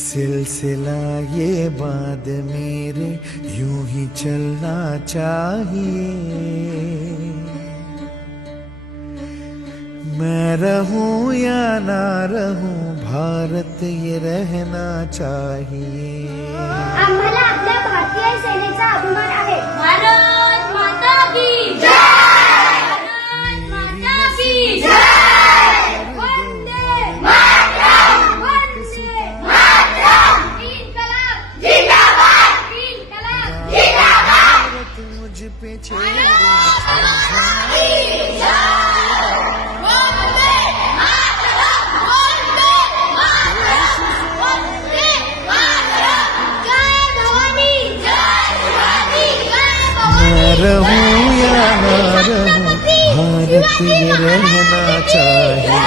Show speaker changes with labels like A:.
A: सिलसिला ये बाद मेरे यू ही चलना चाहिए मैं रहू या ना रहू भारत ये रहना चाहिए
B: अम्ला।
A: repente ele रहूं या ना रहूं भारत में रहना चाहिए